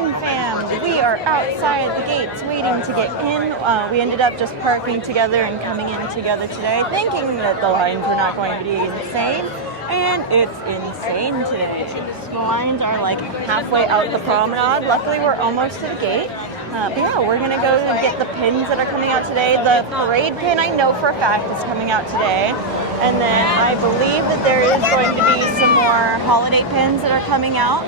Pin fam, we are outside the gates waiting to get in. We ended up just parking together and coming in together today, thinking that the lines were not going to be insane. And it's insane today. The lines are like halfway out the promenade. Luckily, we're almost to the gate. But yeah, we're going to go and get the pins that are coming out today. The parade pin, I know for a fact, is coming out today. And then I believe that there is going to be some more holiday pins that are coming out.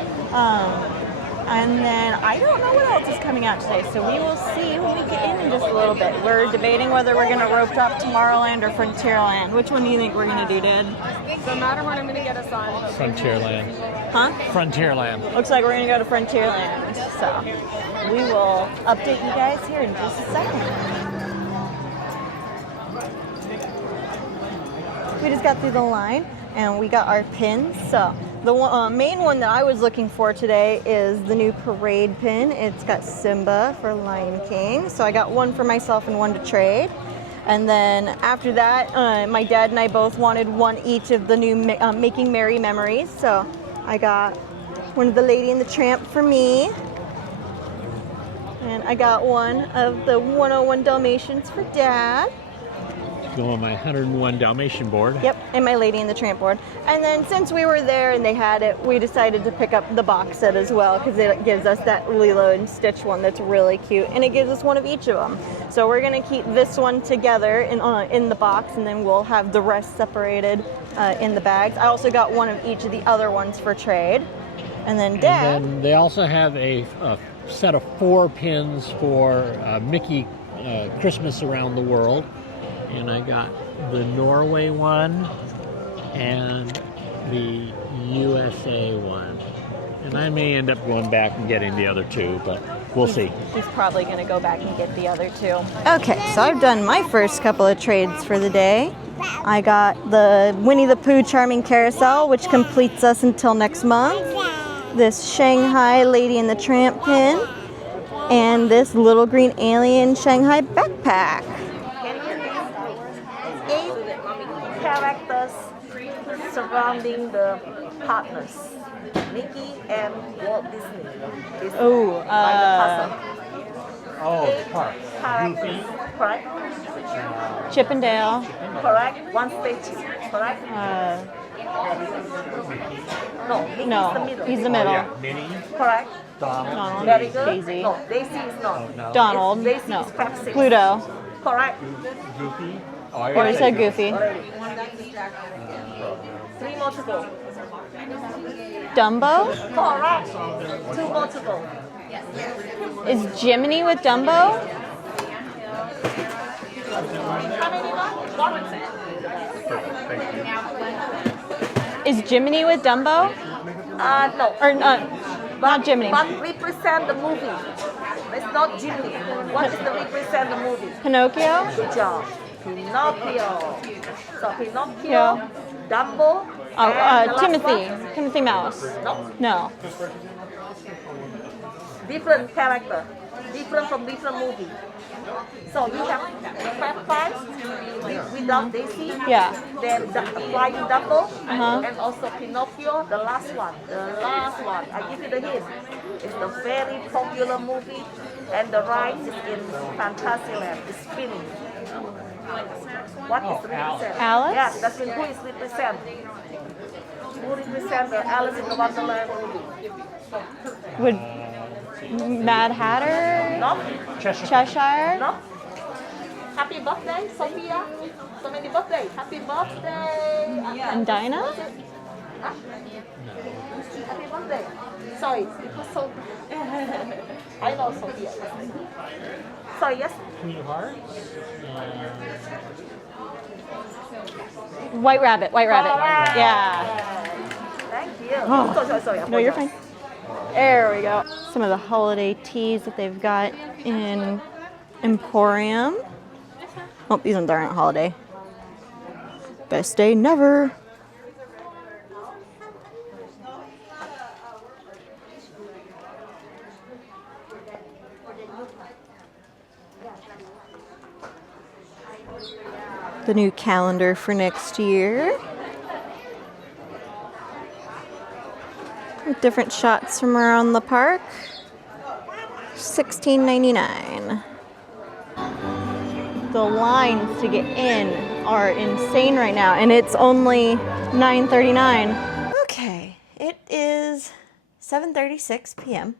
And then I don't know what else is coming out today, so we will see when we get in just a little bit. We're debating whether we're going to rope drop Tomorrowland or Frontierland. Which one do you think we're going to do, Dad? No matter what I'm going to get us on. Frontierland. Huh? Frontierland. Looks like we're going to go to Frontierland. So we will update you guys here in just a second. We just got through the line and we got our pins. So the main one that I was looking for today is the new parade pin. It's got Simba for Lion King. So I got one for myself and one to trade. And then after that, my dad and I both wanted one each of the new Making Merry Memories. So I got one of the Lady and the Tramp for me. And I got one of the 101 Dalmatians for Dad. Go on my 101 Dalmatian board. Yep, and my Lady and the Tramp board. And then since we were there and they had it, we decided to pick up the box set as well because it gives us that Lilo and Stitch one that's really cute, and it gives us one of each of them. So we're gonna keep this one together in the box, and then we'll have the rest separated in the bags. I also got one of each of the other ones for trade. And then Dad. And then they also have a set of 4 pins for Mickey Christmas Around the World. And I got the Norway one and the USA one. And I may end up going back and getting the other 2, but we'll see. He's probably going to go back and get the other 2. Okay, so I've done my first couple of trades for the day. I got the Winnie the Pooh Charming Carousel, which completes us until next month. This Shanghai Lady and the Tramp pin. And this Little Green Alien Shanghai backpack. Characters surrounding the partners, Mickey and Walt Disney. Oh, the park. Characters, correct? Chip and Dale. Correct. One statue, correct? No, he's the middle. He's the middle. Oh, yeah. Minnie. Correct. Donald. Very good. Daisy. No, Daisy is not. No. Donald. Daisy No. is Pepsi. Pluto. Correct. Goofy. Or said Goofy. 3 more to go. Dumbo? Correct. 2 more to go. Is Jiminy with Dumbo? How many more? 1. Is Jiminy with Dumbo? No. Or not Jiminy. But represent the movie. It's not Jimmy. What is the represent the movie? Pinocchio? Good job. Pinocchio. So Pinocchio, Yeah. Dumbo, Oh, and the last Timothy. one? Timothy Mouse. No. Different character. Different from different movie. So you have Five without Daisy. Yeah. Then Flying Dumbo. Uh-huh. And also Pinocchio, the last one. The last one. I give you the hint. It's a very popular movie. And the ride is in Fantasyland. It's spinning. What is the represent? Alice? Yes, that's who is represent. Who represent the Alice in the Wonderland movie? Would Mad Hatter? No? Cheshire? No? Happy birthday, Sophia. So many birthday. Happy birthday. And Dinah? Huh? Happy birthday. Sorry, it was so... I know Sophia. Sorry, yes? Sweetheart. White Rabbit. Correct. Yeah. Thank you. Oh. Sorry. No, you're fine. There we go. Some of the holiday teas that they've got in Emporium. Oh, these ones aren't holiday. Best day never. The new calendar for next year. With different shots from around the park. $16.99. The lines to get in are insane right now, and it's only $9.39. Okay, it is 7:36 p.m.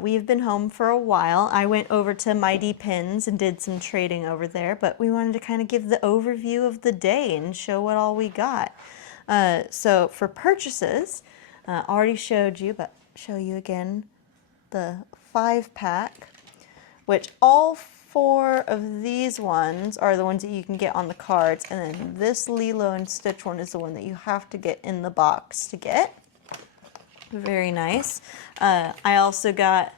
We've been home for a while. I went over to Mighty Pins and did some trading over there, but we wanted to kind of give the overview of the day and show what all we got. So for purchases, already showed you, but show you again, the 5-pack, which all 4 of these ones are the ones that you can get on the cards, and then this Lilo and Stitch one is the one that you have to get in the box to get. Very nice. I also got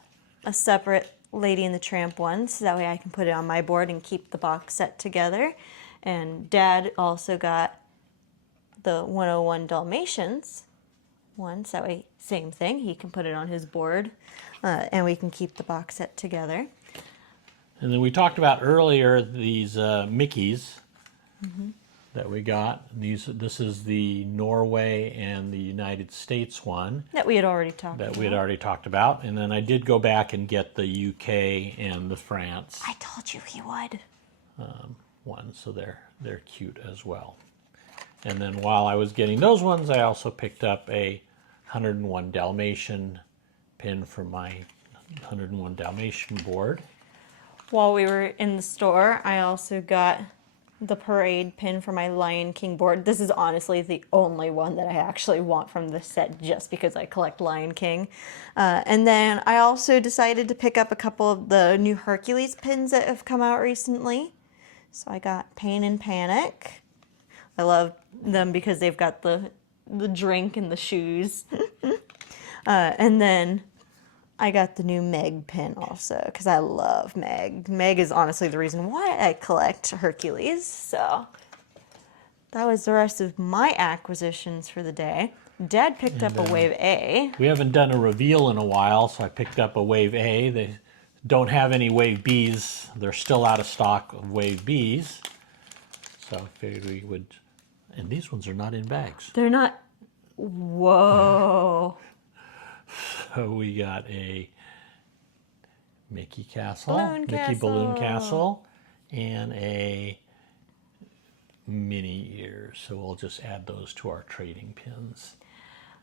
a separate Lady and the Tramp one, so that way I can put it on my board and keep the box set together. And Dad also got the 101 Dalmatians one, so that way, same thing, he can put it on his board, and we can keep the box set together. And then we talked about earlier these Mickeys that we got. This is the Norway and the United States one. That we had already talked about. And then I did go back and get the UK and the France I told you he would. ones, so they're cute as well. And then while I was getting those ones, I also picked up a 101 Dalmatian pin for my 101 Dalmatian board. While we were in the store, I also got the parade pin for my Lion King board. This is honestly the only one that I actually want from this set, just because I collect Lion King. And then I also decided to pick up a couple of the new Hercules pins that have come out recently. So I got Pain and Panic. I love them because they've got the drink and the shoes. And then I got the new Meg pin also, because I love Meg. Meg is honestly the reason why I collect Hercules. So that was the rest of my acquisitions for the day. Dad picked up a Wave A. We haven't done a reveal in a while, so I picked up a Wave A. They don't have any Wave Bs. They're still out of stock of Wave Bs. So I figured we would... And these ones are not in bags. They're not... Whoa. So we got a Mickey Castle, Balloon Castle, and a mini ears. So we'll just add those to our trading pins.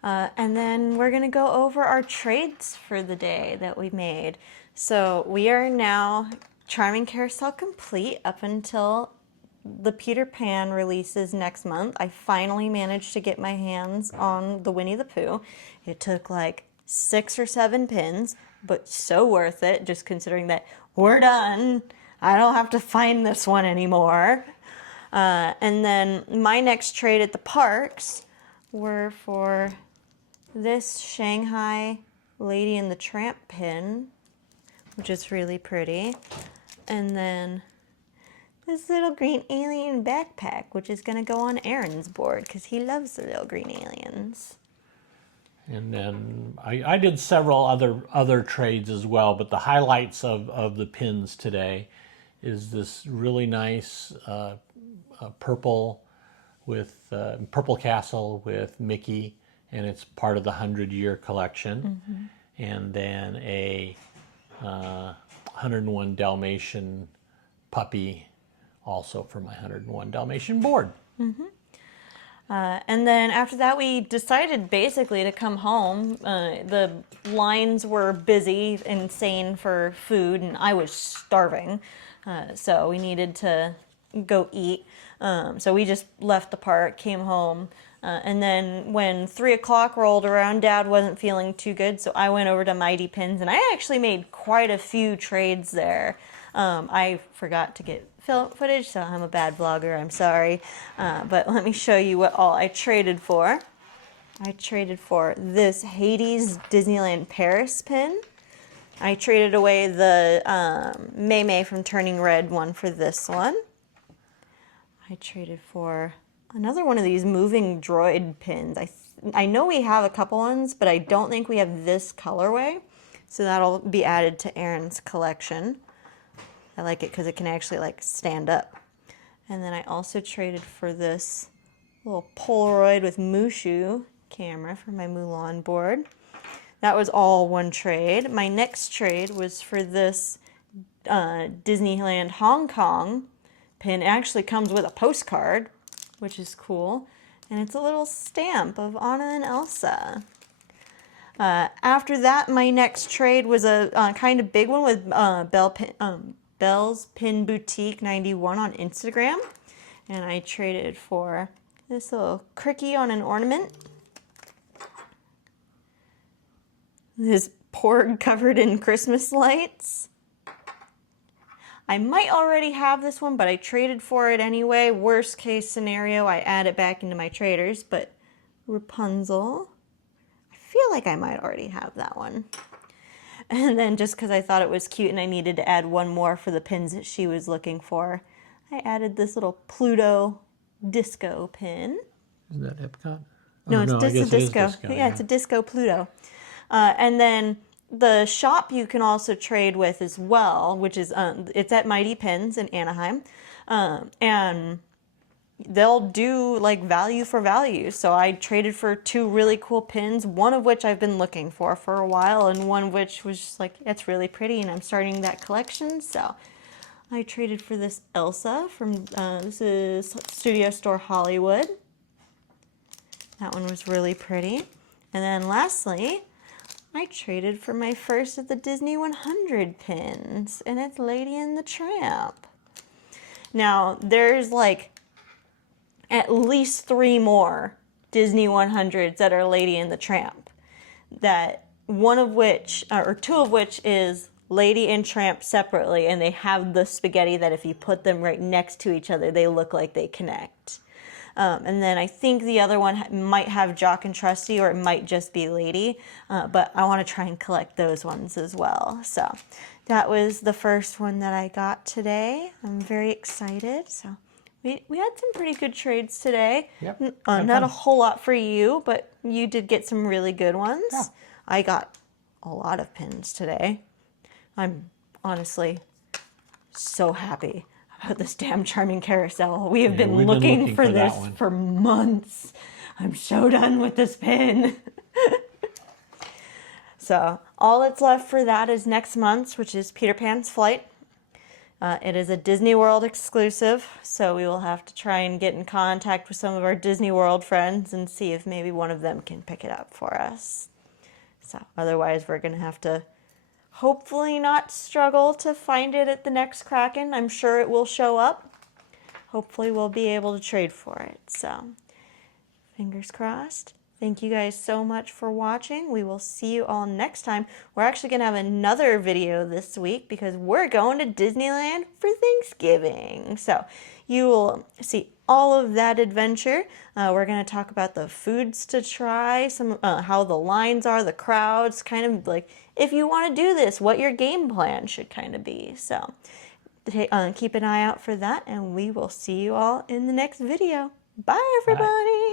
And then we're going to go over our trades for the day that we made. So we are now Charming Carousel complete up until the Peter Pan releases next month. I finally managed to get my hands on the Winnie the Pooh. It took like 6 or 7 pins, but so worth it, just considering that we're done. I don't have to find this one anymore. And then my next trade at the parks were for this Shanghai Lady and the Tramp pin, which is really pretty. And then this little green alien backpack, which is going to go on Aaron's board because he loves the little green aliens. And then I did several other trades as well, but the highlights of the pins today is this really nice purple castle with Mickey, and it's part of the 100-year collection. And then a 101 Dalmatian puppy, also for my 101 Dalmatian board. And then after that, we decided basically to come home. The lines were busy, insane for food, and I was starving. So we needed to go eat. So we just left the park, came home. And then when 3 o'clock rolled around, Dad wasn't feeling too good. So I went over to Mighty Pins, and I actually made quite a few trades there. I forgot to get film footage, so I'm a bad vlogger, I'm sorry. But let me show you what all I traded for. I traded for this Hades Disneyland Paris pin. I traded away the May May from Turning Red one for this one. I traded for another one of these moving droid pins. I know we have a couple ones, but I don't think we have this colorway. So that'll be added to Aaron's collection. I like it because it can actually like stand up. And then I also traded for this little Polaroid with Mushu camera for my Mulan board. that was all one trade. My next trade was for this Disneyland Hong Kong pin. It actually comes with a postcard, which is cool. And it's a little stamp of Anna and Elsa. After that, my next trade was a kind of big one with Belle's Pin Boutique 91 on Instagram. And I traded for this little cricky on an ornament. This porg covered in Christmas lights. I might already have this one, but I traded for it anyway. Worst case scenario, I add it back into my traders, but Rapunzel. I feel like I might already have that one. And then just because I thought it was cute and I needed to add one more for the pins that she was looking for, I added this little Pluto disco pin. Isn't that Epcot? No, it's I just a guess it is disco. Yeah, it's a disco Pluto. And then the shop you can also trade with as well, which is it's at Mighty Pins in Anaheim, and they'll do like value for value. So I traded for 2 really cool pins, one of which I've been looking for a while, and one which was just like, it's really pretty, and I'm starting that collection. So I traded for this Elsa from this is Studio Store Hollywood. That one was really pretty. And then lastly, I traded for my first of the Disney 100 pins, and it's Lady and the Tramp. Now, there's like at least 3 more Disney 100s that are Lady and the Tramp. That one of which, or 2 of which is Lady and Tramp separately, and they have the spaghetti that if you put them right next to each other, they look like they connect. And then I think the other one might have Jock and Trusty, or it might just be Lady, but I want to try and collect those ones as well. So that was the first one that I got today. I'm very excited. So we had some pretty good trades today. Yep. Not a whole lot for you, but you did get some really good ones. Yeah. I got a lot of pins today. I'm honestly so happy about this damn charming carousel. We have been looking for this for months. I'm so done with this pin. So all that's left for that is next month's, which is Peter Pan's Flight. It is a Disney World exclusive, so we will have to try and get in contact with some of our Disney World friends and see if maybe one of them can pick it up for us. So otherwise we're going to have to hopefully not struggle to find it at the next Kraken. I'm sure it will show up. Hopefully we'll be able to trade for it. So fingers crossed. Thank you guys so much for watching. We will see you all next time. We're actually going to have another video this week because we're going to Disneyland for Thanksgiving. So you will see all of that adventure. We're going to talk about the foods to try, some how the lines are, the crowds, kind of like if you want to do this, what your game plan should kind of be. So keep an eye out for that, and we will see you all in the next video. Bye, everybody. Bye.